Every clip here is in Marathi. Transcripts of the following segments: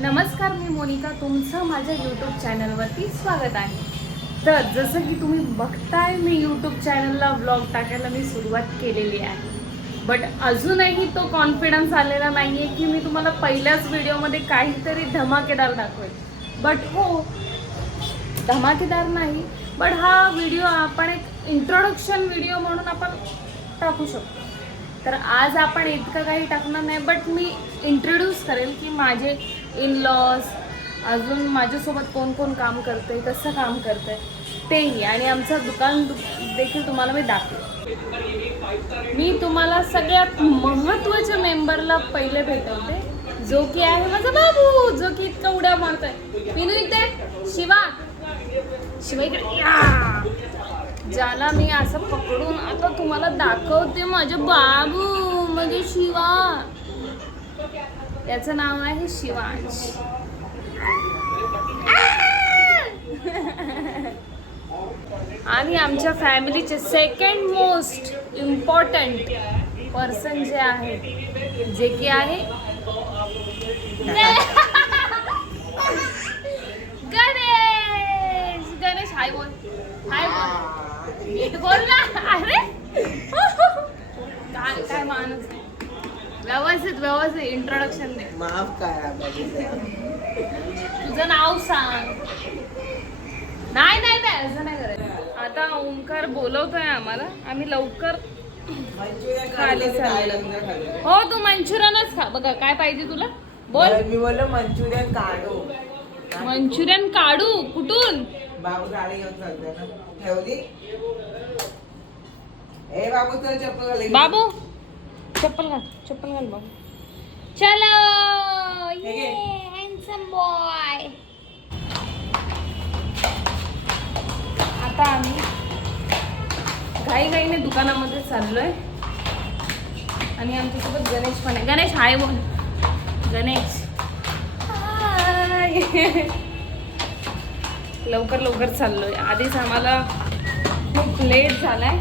नमस्कार, मी मोनिका, तुमचं माझ्या यूट्यूब चॅनलवरती स्वागत आहे. तर जसं की तुम्ही बघताय, मी यूट्यूब चॅनलला व्लॉग टाकायला मी सुरुवात केलेली आहे. बट अजूनही तो कॉन्फिडन्स आलेला नाही आहे की मी तुम्हाला पहिल्याच व्हिडिओमध्ये काहीतरी धमाकेदार दाखवेल. बट हो, धमाकेदार नाही, बट हा व्हिडिओ आपण एक इंट्रोडक्शन व्हिडिओ म्हणून आपण टाकू शकतो. तर आज आपण इतकं काही टाकणार नाही, बट मी इंट्रोड्यूस करेल की माझे इन लॉज, अजून माझ्यासोबत कोण कोण काम करतं आहे, कसं काम करतं आहे तेही, आणि आमचं दुकान देखील तुम्हाला मी दाखवेल. मी तुम्हाला सगळ्यात महत्त्वाच्या मेंबरला पहिले भेटवते, जो की आहे माझा बाबू, जो की इतका उड्या मारतोय. पिनू इथे, शिवा इकडे या. ज्याला मी असं पकडून आता तुम्हाला दाखवते, माझे बाबू म्हणजे शिवा. याचं नाव आहे शिवांश. आणि आमच्या फॅमिलीचे सेकंड मोस्ट इम्पॉर्टंट पर्सन जे आहे, जे की आहे गणेश. हाय बोल, हाय बोल, नीट बोल ना. अरे काय माणूस, व्यवस्थित इंट्रोडक्शन दे. माफ करा, तुझं नाव सांग. नाही असं नाही करायचं. आता ओंकार बोलवतोय आम्हाला, आम्ही लवकर खाली चाललो. हो, तू मंचुरियनच खा. बघा काय पाहिजे तुला, बोल. मी बोललो मंचुरियन काढू. मंचुरियन काढू? कुठून? बाबू गाडी घेऊन चालतोय ना, ठेवली. ए बाबू, तुला चप्पल घाल. बाबू चप्पल घाल बाबू. चलो, ये हँडसम बॉय. आता आम्ही घाईघाईने दुकानामध्ये चाललोय, आणि आमच्यासोबत गणेश पण आहे. गणेश हाय बोल. गणेश हाय. लवकर चाललोय. आधीच आम्हाला खूप लेट झालाय,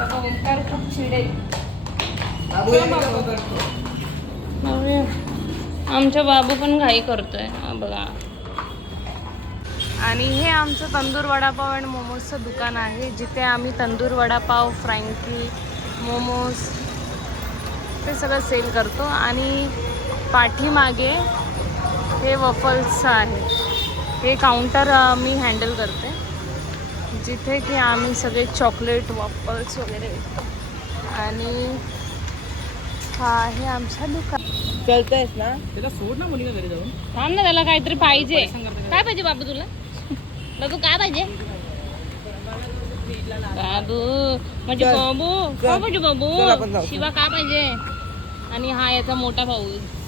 आता ओंकार खूप चिडेल. आमचा बाबू पण घाई करतोय बघा. आणि हे आमचं तंदूर वडापाव आणि मोमोजचं दुकान आहे, जिथे आम्ही तंदूर वडापाव, फ्रँकी, मोमोज ते सगळं सेल करतो. आणि पाठीमागे हे वफल्सचं आहे, हे काउंटर मी हँडल करते, जिथे की आम्ही सगळे चॉकलेट, वफल्स वगैरे विकतो. आणि हा आहे आमचा दुकान. चलतोयस ना, त्याला सोड ना मुलीला घरी जाऊन. थांब ना, त्याला काहीतरी पाहिजे. काय पाहिजे बाबू तुला? बाबू काय पाहिजे? बाबू म्हणजे बाबू काय पाहिजे? बाबू शिवा काय पाहिजे? आणि हा याचा मोठा भाऊ.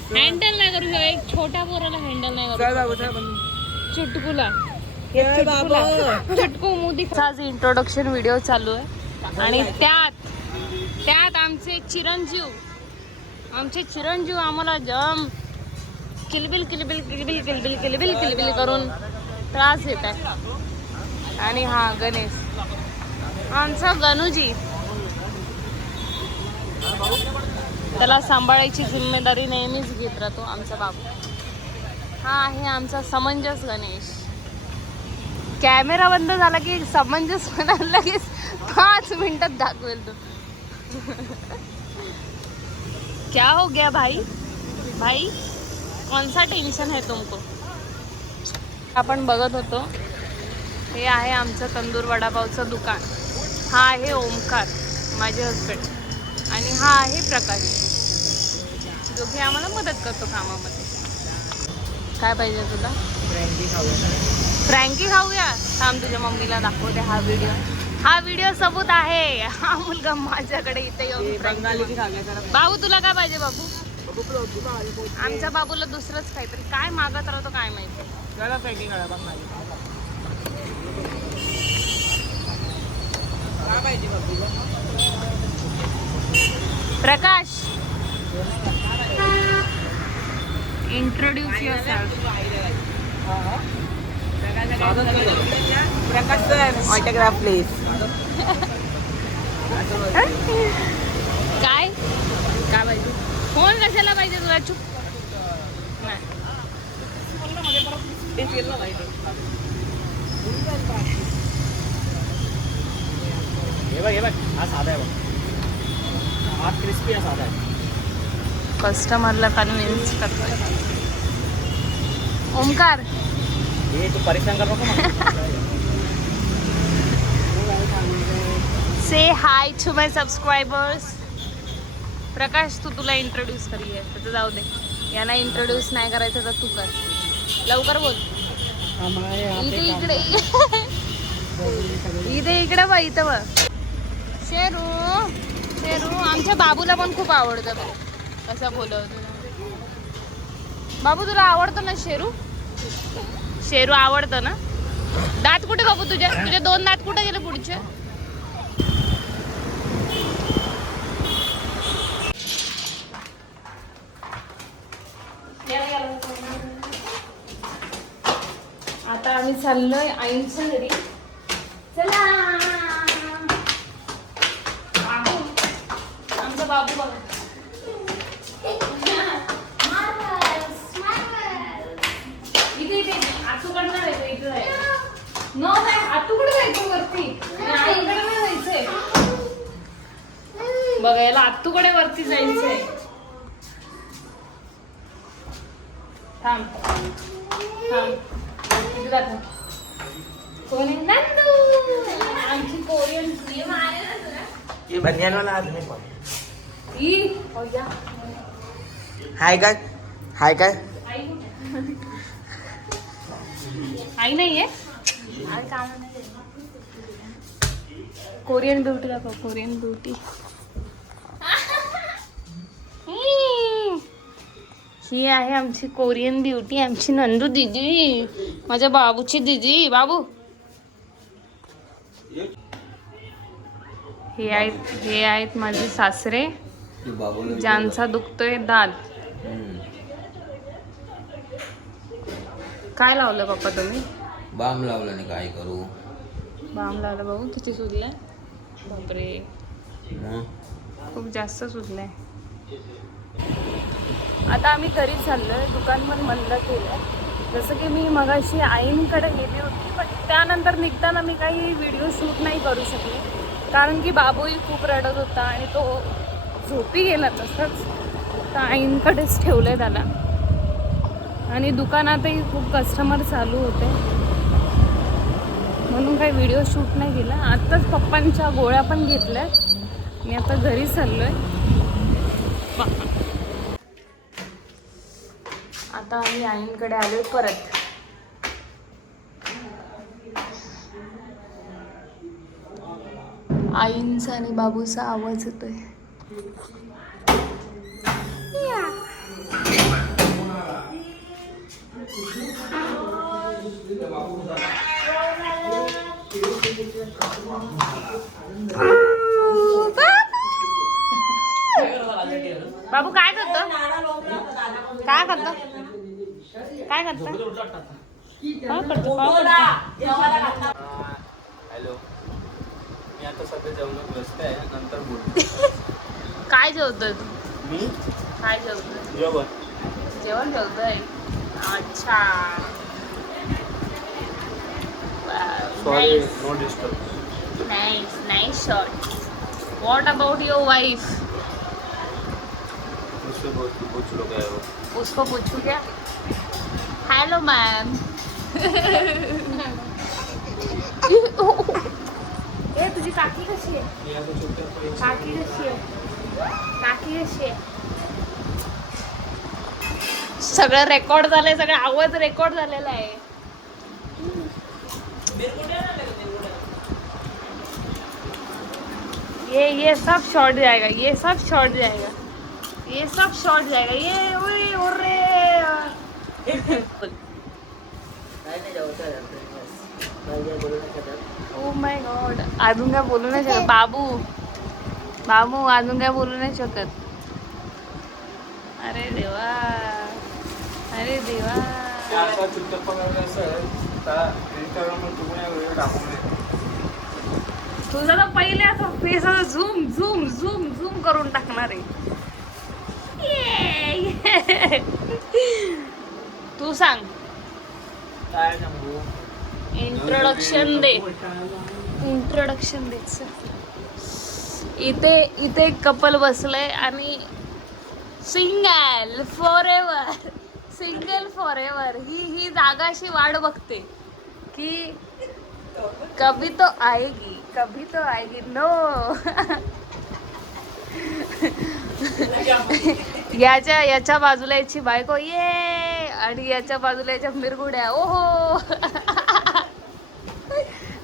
हँडल नाही करू शकत, एक छोट्या पोराला हँडल नाही करू शकत. चुटकुला चुटकू मोदीचा आज इंट्रोडक्शन व्हिडिओ चालू आहे. आणि त्यात आमचे चिरंजीव आम्हाला जम किलबिल करून त्रास देत आहे. आणि हा गणेश, आमचा गणूजी, त्याला सांभाळायची जिम्मेदारी नेहमीच घेत राहतो आमचा बाबू. हा आहे आमचा समंजस गणेश. कॅमेरा बंद झाला की समंजस म्हणायला लगेच 5 मिनिटात दाखवेल तो. क्या हो गया भाई कौन सा टेन्शन है तुमको? आपण बघत होतो, हे आहे आमचं तंदूर वडापावचं दुकान. हा आहे ओमकार, माझे हजबंड, आणि हा आहे प्रकाश, जो की आम्हाला मदत करतो कामामध्ये. काय पाहिजे तुला? फ्रँकी खाऊया. थांब, तुझ्या मम्मीला दाखवते हा व्हिडिओ सबूत आहे. हा मुलगा माझ्याकडे इथे येऊन बाबू तुला काय पाहिजे? बाबू आमच्या बाबूला दुसरंच काहीतरी काय मागत राहतो काय माहिती. Prakash, introduce yourself. Prakash sir, autograph please. काय पाहिजे? फोन कशाला पाहिजे तुला? चुप. नाही टेस्ट केलं ना माहिती. हे बघ हा साधा आहे बघ. हा क्रिस्पी हा साधा आहे. कस्टमरला कन्व्हिन्स करतोय ओमकार. हे तू परेशान कर नको मला. से हाय टू माय सबस्क्रायबर्स. प्रकाश तुला इंट्रोड्यूस करूया तर जाऊ दे. यांना इंट्रोड्यूस नाही करायचं तर तू कर लवकर बोल. इकडे इकडे बघ इथं बघ. शेरू शेरू आमच्या बाबूला पण खूप आवडतं बघ कसं बोलवतो. बाबू तुला आवडतं ना शेरू. शेरू आवडतं ना. दात कुठे बाबू तुझे 2 दात कुठे गेले पुढचे. आता आम्ही चाललोय आईंच्या घरी. चला बाबू आमचा बाबू बघा. इथे इथे आतूकडनं जायचं इथे जायचं. नो नाही आतूकडे जायचं वरती. आईकडे नाही जायचंय. बघायला आतूकडे वरती जायचंय. थांब थांब इथे जातो. कोण आहे नंदू आमची कोरियन. ये बनियान वाला आदमी पण. ई हो या. हाय काय हाय काय. आई कुठे. आई नाहीये. आई काम नाही. कोरियन ब्युटी दाखव. Korean beauty. ही आहे आमची कोरियन ब्युटी. आमची नंदू दीदी. माझ्या बाबूची दीदी. बाबू हे आहेत माझे सासरे ज्यांचा दुखतोय दात. काय लावलं पप्पा तुम्ही. बाम लावलं नाही काय करू. बाम लावलं भाऊ. किती सुजलंय. बापरे खूप जास्त सुजलंय. आता आम्ही घरी चाललोय. दुकान पण बंद केलं. जसं की मी मगाशी आईंकडे गेली होती पण त्यानंतर निघताना मी काही व्हिडिओ शूट नाही करू शकले कारण की बाबूही खूप रडत होता आणि तो झोपी गेला तसंच. तर आईंकडेच ठेवलंय त्याला. आणि दुकानातही खूप कस्टमर चालू होते म्हणून काही व्हिडिओ शूट नाही केला. आत्ताच पप्पांच्या गोळ्या पण घेतल्या. मी आता घरी चाललोय. आता आम्ही आईंकडे आलोय परत. आईंचा आणि बाबूचा आवाज येतोय. बाबू काय करतो. काय करतो. काय करतो. हॅलो मी आता सध्या जेवणात व्यस्त आहे. नंतर बोलतो. काय जेवतोय तू. मी काय जेवतोय. जेवण जेवतोय. अच्छा sorry no disturb. Nice shot. What about your wife. उससे पूछ लो क्या है वो. उसको पूछू क्या. Hello ma'am. ए तुझी काकी कशी आहे. काकी कशी आहे. काकी कशी आहे. सगळं रेकॉर्ड झालंय. सगळं आवाज रेकॉर्ड झालेला आहे. ये सब शॉर्ट जाएगा. ये सब शॉर्ट जाएगा. ये सब शॉर्ट जाएगा. ये ओरे ओरे. Oh my God. अजून काय बोलू नाही शकत. बाबू बाबू अजून काय बोलू नाही शकत. अरे देवा. अरे देवा. तुझा तर पहिले असं फेस असं झूम झूम झूम झूम करून टाकणार आहे. तू सांग काय सांगू इंट्रोडक्शन दे इथे इथे कपल बसलंय आणि सिंगल फॉर एव्हर ही जागा अशी वाट बघते की कभी तो आएगी नो याच्या बाजूला याची बायको ये आणि याच्या बाजूला याच्या मिरगुड्या ओहो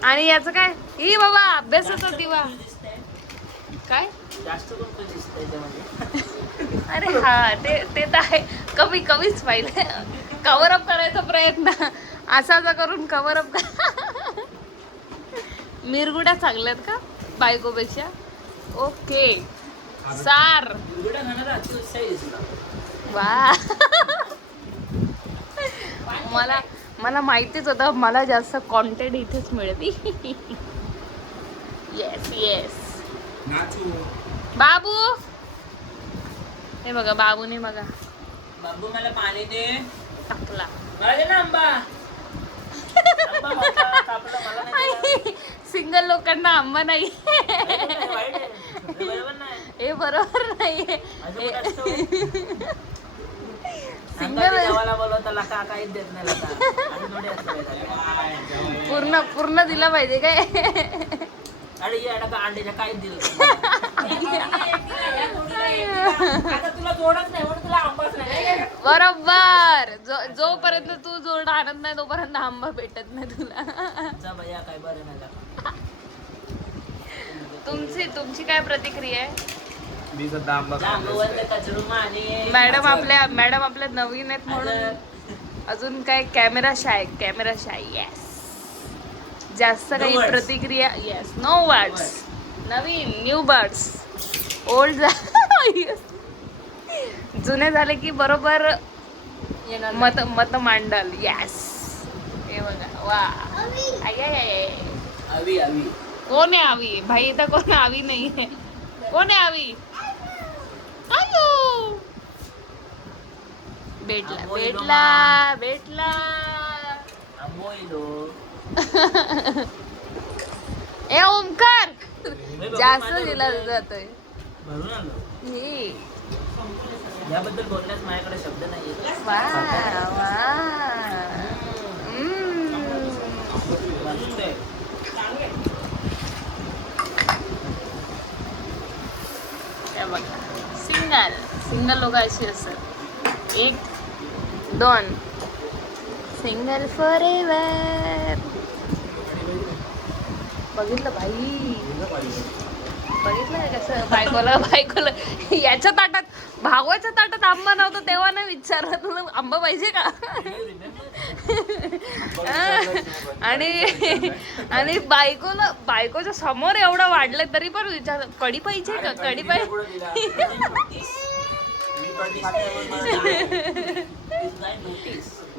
आणि याचं काय ही बाबा अभ्यासाचा दिवा काय जास्त कोण दिसतंय त्यामध्ये अरे हा ते तर आहे कमीच पाहिजे कव्हर अप करायचा प्रयत्न असा करून कव्हर अप मिरगुड्या चांगल्यात का बायकोपेक्षा ओके सार एवढा खाणारा अतिउत्साही दिसला वा मला माहितीच होतं मला जास्त कॉन्टेंट इथेच मिळते येस बाबू हे बघा बाबूने बघा बाबू मला पाणी दे टाकला मला दे ना आंबा आंबा मोठा कापला मला नाही दिला. सिंगल लोकांना आंबा नाही वाईट आहे. हे बरोबर नाही हे बरोबर नाहीये अजून कुठं असतो? सिंगल अंगाची देवाला बोलवता लका काहीच देत नाही लका अजून थोडी असतं पूर्ण दिला पाहिजे काय अरे ये का अंड्याच्या काहीच दिलं आता तुला जोडच नाही म्हणून तुला आंबाच नाही बरोबर जोपर्यंत तू जोड आणत नाही तोपर्यंत आंबा भेटत नाही तुला जा भैया काय बरं नाही लका तुमची काय प्रतिक्रिया आहे मी सध्या आंबा मॅडम आपल्या नवीन आहेत म्हणून अजून काय कॅमेरा शाय येस जास्त काही words. प्रतिक्रिया येस नो वर्ड्स नवीन न्यू बर्ड्स ओल्ड जुने झाले की बरोबर मत मांडल येस हे बघा वा अवी कोण आहे आवी भाई इथं कोण आवी नाही आहे कोण आहे आवी आयो भेटला आंबोईलो ए ओमकार जास्त दिला जातोय भरून आलो हे याबद्दल बोलण्यास माझ्याकडे शब्द नाही वा वा मस्त आहे हे बघा सिंगल लोक अशी असतात 1 2 सिंगल फॉर एव्हर बघितलं बाई बघितलं कसं बायकोला याच्या ताटात भावाच्या ताटात आंबा नव्हता तेव्हा ना विचारलं तुला आंबा पाहिजे का आणि बायकोच्या समोर एवढं वाढलं तरी पण विचार कढी पाहिजे का कढी पाहिजे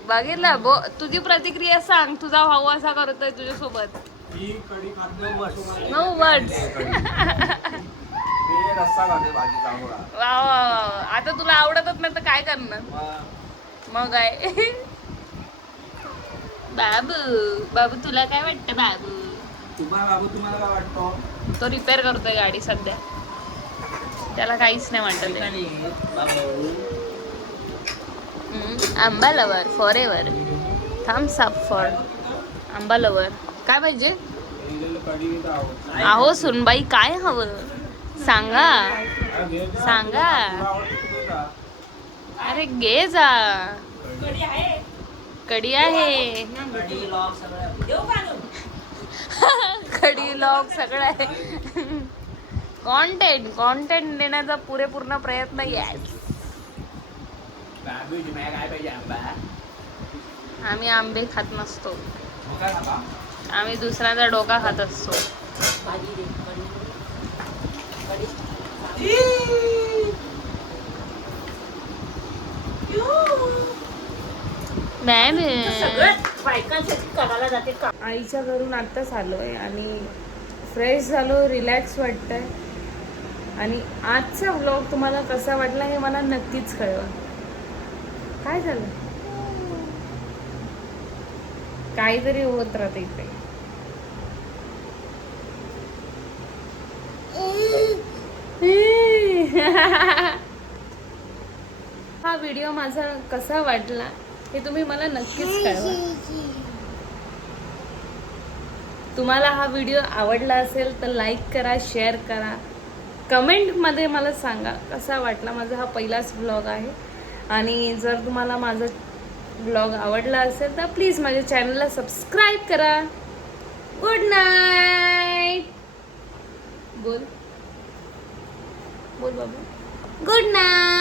बघितलं तुझी प्रतिक्रिया सांग तुझा भाऊ असा करतोय तुझ्यासोबत नो वर्ड्स वा आता तुला आवडतच नाही तर काय करणार मग काय बाबू तुला काय वाटतं बाबू तुम्हाला काय वाटतो तो रिपेअर करतोय गाडी सध्या त्याला काहीच नाही वाटत आंबा lover forever thumbs up for आंबा लवर काय पाहिजे अहो सुनबाई काय हवं सांगा अरे घे जा कढी आहे कढी लॉग सगळं आहे कॉन्टेंट देण्याचा पूर्ण प्रयत्न येस आम्ही आंबे खात नसतो आम्ही दुसऱ्याचा डोका खात असतो मॅम आईच्या घरून आत्ताच आलोय आणि फ्रेश झालो रिलॅक्स वाटतंय आणि आजचा व्लॉग तुम्हाला कसा वाटला हे मला नक्कीच कळवा काय झालं काहीतरी होत राहते इथे. हा व्हिडिओ माझा कसा वाटला हे तुम्ही मला नक्कीच कळवा. तुम्हाला हा व्हिडिओ आवडला असेल तर लाईक करा, शेअर करा, कमेंटमध्ये मला सांगा कसा वाटला. माझा हा पहिलाच व्लॉग आहे आणि जर तुम्हाला माझा व्लॉग आवडला असेल तर प्लीज माझ्या चॅनलला सबस्क्राईब करा. Good night. बोल बोल बाबा. Good night.